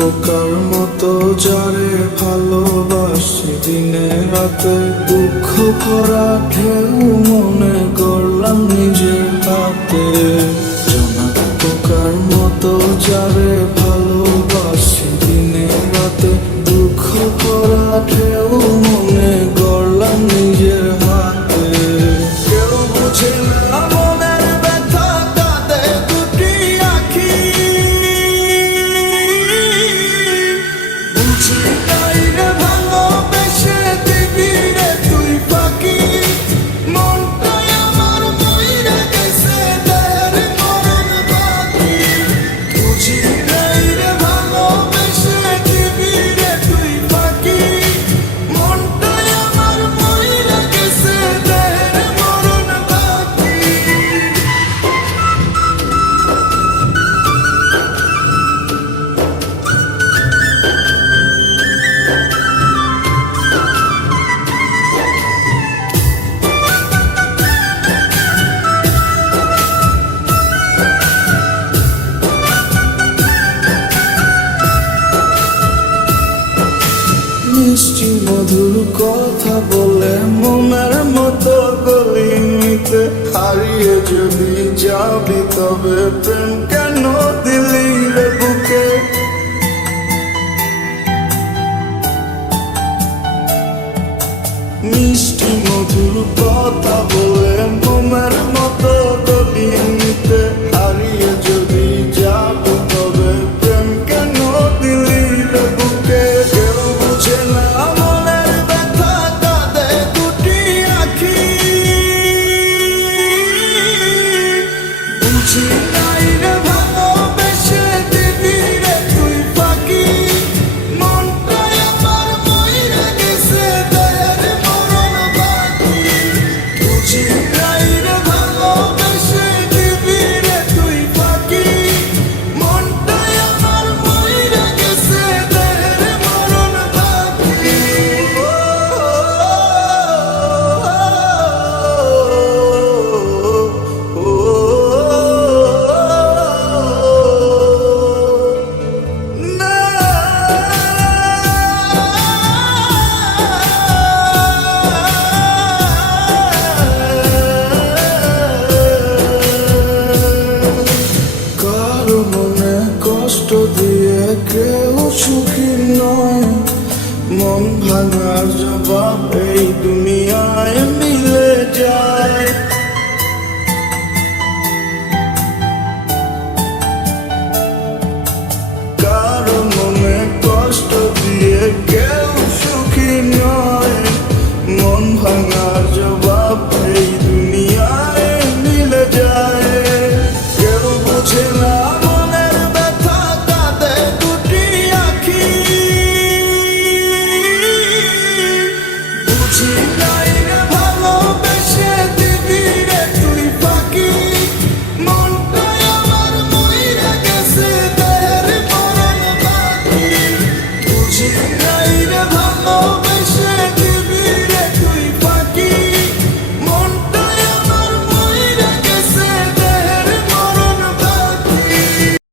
পোকার মতো যারে ভালোবাসি দিনে রাতে, দুঃখ ভরা ঢেউ মনে করলাম নিজের হাতে। জোনাক পোকার মতো যারে ভালোবাসি দিনে রাতে, দুঃখ ভরা ঢেউ মনে করলাম নিজের হাতে। কেউ বুঝে না মনের ব্যথা কাঁদে দুটি আঁখি, বুঝি নাই রে ভালোবেসে দিবি রে তুই ফাঁকি। মনটাই আমার মইরা গেছে দেহের মরণ বাকি, বুঝি নাই রে ভালোবেসে দিবি রে তুই ফাঁকি। মনটাই আমার মইরা গেছে দেহের মরণ বাকি। মিষ্টি মধুর কথা বলে মনের মতো গলিতে, হারিয়ে যদি যাবি তবে প্রেম কেন দিলি রে বুকে। মিষ্টি মধুর কথা বলে মনের মতো গলিতে, হারিয়ে যদি যাবি তবে প্রেম কেন দিলি রে বুকে। কেউ বুঝে না মনের ব্যথা কাঁদে দুটি আঁখি, বুঝি নাই রে ভালোবেসে দিবি রে তুই ফাঁকি। মনটাই আমার মইরা গেছে দেহের মরণ বাকি, বুঝি নাই রে ভালোবেসে দিবি রে তুই ফাঁকি। মনটাই আমার মইরা গেছে দেহের মরণ বাকি। কারো মনে কষ্ট দিয়ে কেউ সুখী নয়, মন ভাঙার জবাব এই দুনিয়ায় মিলে যায়। কারো মনে কষ্ট দিয়ে কেউ সুখী নয়, মন ভাঙার জবাব এই দুনিয়ায় মিলে যায়। কেউ বুঝে না মনের ব্যথা কাঁদে দুটি আঁখি, বুঝি নাই রে ভালোবেসে দিবি রে তুই ফাঁকি। মনটাই আমার মইরা গেছে দেহের মরণ বাকি, বুঝি নাই